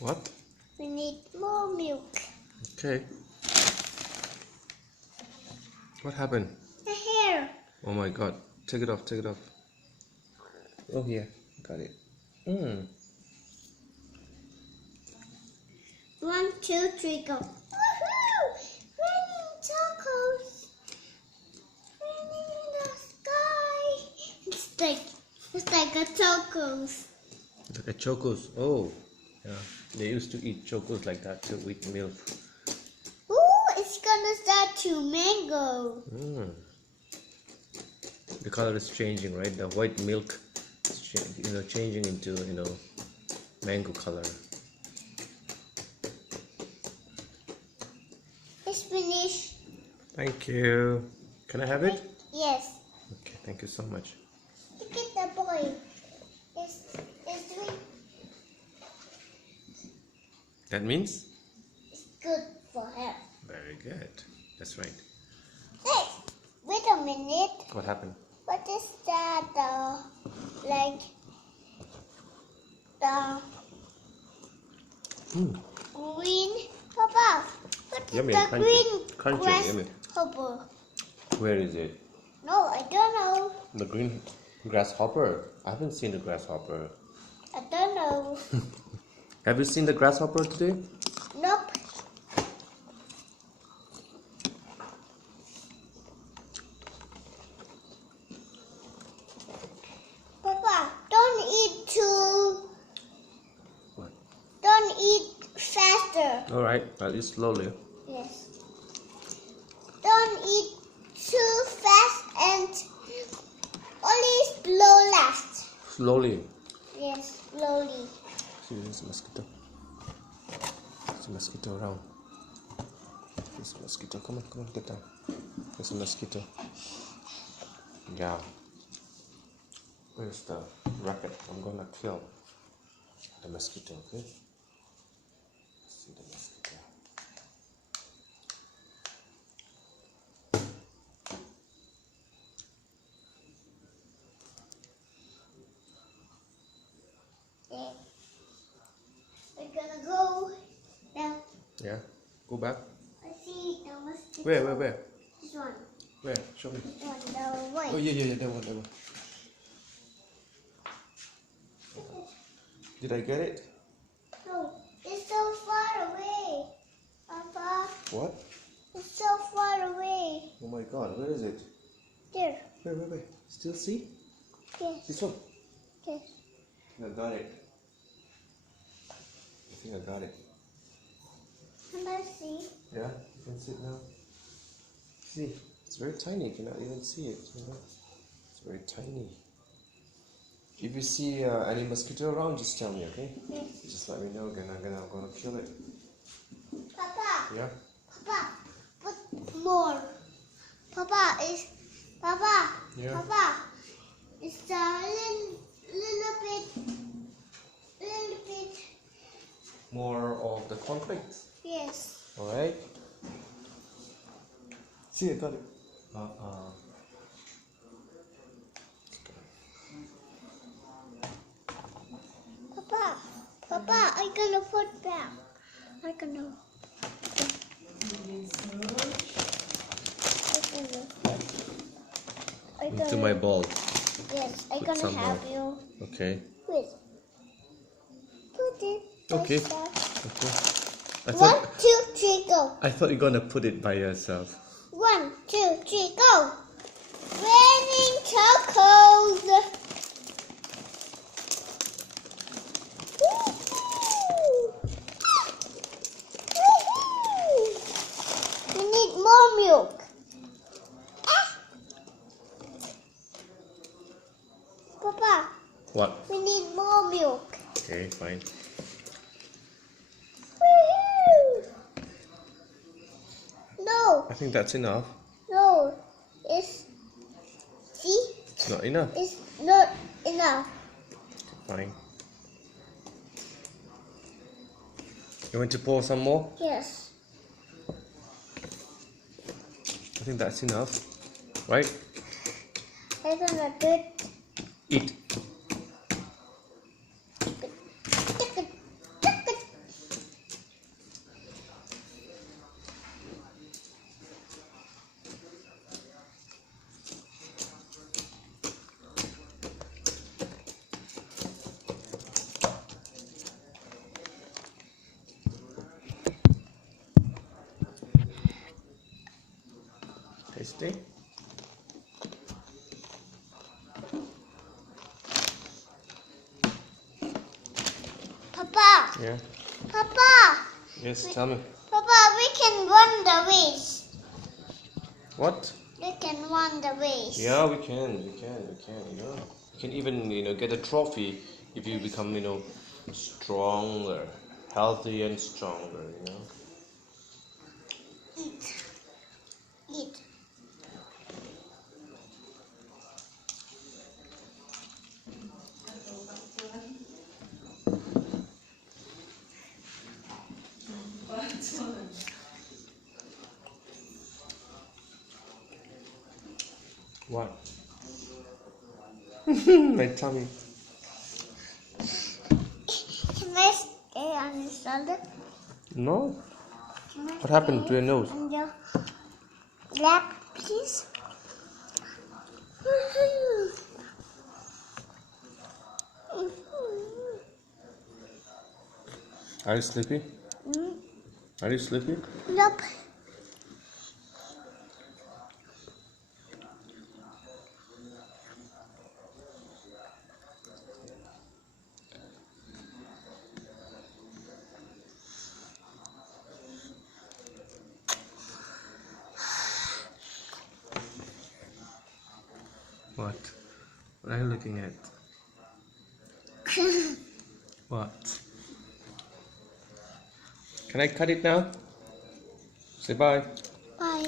What? We need more milk. Okay. What happened? The hair. Oh my god. Take it off, take it off. Oh, here. Got it. Mm. 1, 2, 3, go. Woohoo! Raining tacos. Raining in the sky. It's like a tacos. Like a chocos. Oh, yeah. They used to eat chocos like that too, with milk. Ooh, it's gonna start to mango. Mm. The color is changing, right? The white milk is changing into, mango color. It's finished. Thank you. Can I have it? Yes. Okay, thank you so much. Look at the boy. It's doing. That means? It's good for him. Very good. That's right. Hey, wait a minute. What happened? What is that? The Mm. green. Papa, what is Yummy the and crunchy. green Crunchy and grass yummy. hopper? Where is it? No, I don't know. The green grasshopper. I haven't seen the grasshopper. I don't know. Have you seen the grasshopper today? Nope. Papa, don't eat too. What? Don't eat faster. Alright, I'll eat slowly. Yes. Don't eat too fast and only slow last. Slowly. Yes, slowly. See, there's a mosquito. There's a mosquito around. There's a mosquito. Come on, get down. There's a mosquito. Yeah. Where's the racket? I'm gonna kill the mosquito, okay? Let's see the mosquito. Yeah. We're gonna go down. Yeah? Go back. I see the mosquito. Where? This one. Where? Show me. This one, the white. Oh, yeah, that one. Did I get it? No, it's so far away. Papa, What? it's so far away. Oh my god, where is it? There. Where? Still see? Yes. This one? Yes. I got it. I think I got it. Can I see? Yeah, you can see it now. See, it's very tiny. You cannot even see it. It's very tiny. If you see any mosquito around, just tell me, okay? Yes. Just let me know. Again, I'm gonna kill it. Papa, Yeah. Papa, put more. Papa, Yeah. Papa, it's a little bit. More of the conflict. Yes. All right. See, I got it. Papa, I'm gonna put back. Into my ball. Yes, I'm Put gonna some have more. you. Okay. Wait. Put it. Okay. like that. Okay. I 1, thought 2, 3, go. I thought you're gonna put it by yourself. 1, 2, 3, go. Raining tacos. Woohoo! Woohoo! We need more milk. Ah! Papa, What? we need more milk. Okay, fine. Woohoo! No, I think that's enough. no, see, It's not enough. it's not enough. Fine. You want to pour some more? Yes. I think that's enough. Right? I'm gonna do it. Eat. Stay. Papa, Yeah. Papa, Yes, tell me. Papa, we can run the race. What? We can run the race. Yeah, we can. You know, you can even get a trophy if you become stronger, healthy and stronger. You know. Eat. Eat. What? My tummy. Can I stay on your shoulder? No. Can I What happened to stay your nose? on your lap, please? Are you sleepy? Are you sleepy? Nope. What? What are you looking at? What? Can I cut it now? Say bye. Bye.